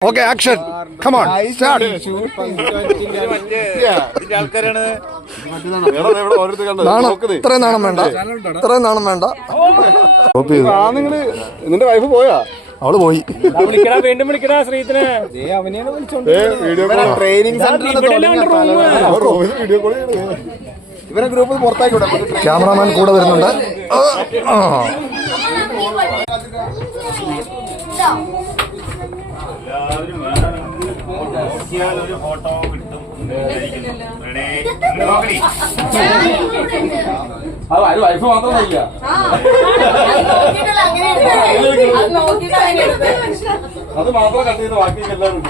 Okay, action. Come on, start. ഇത്രയും നാണം വേണ്ട. നിന്റെ വൈഫ് പോയാ? അവള് പോയി. ഇവരെ ഗ്രൂപ്പ് പുറത്താക്കി വിടാം. ക്യാമറാമാൻ കൂടെ വരുന്നുണ്ട്. ഫോട്ടോ കിട്ടും. വൈഫ് മാത്രമല്ല അത് മാത്രം കട്ട് ചെയ്ത് ബാക്കി എല്ലാവരും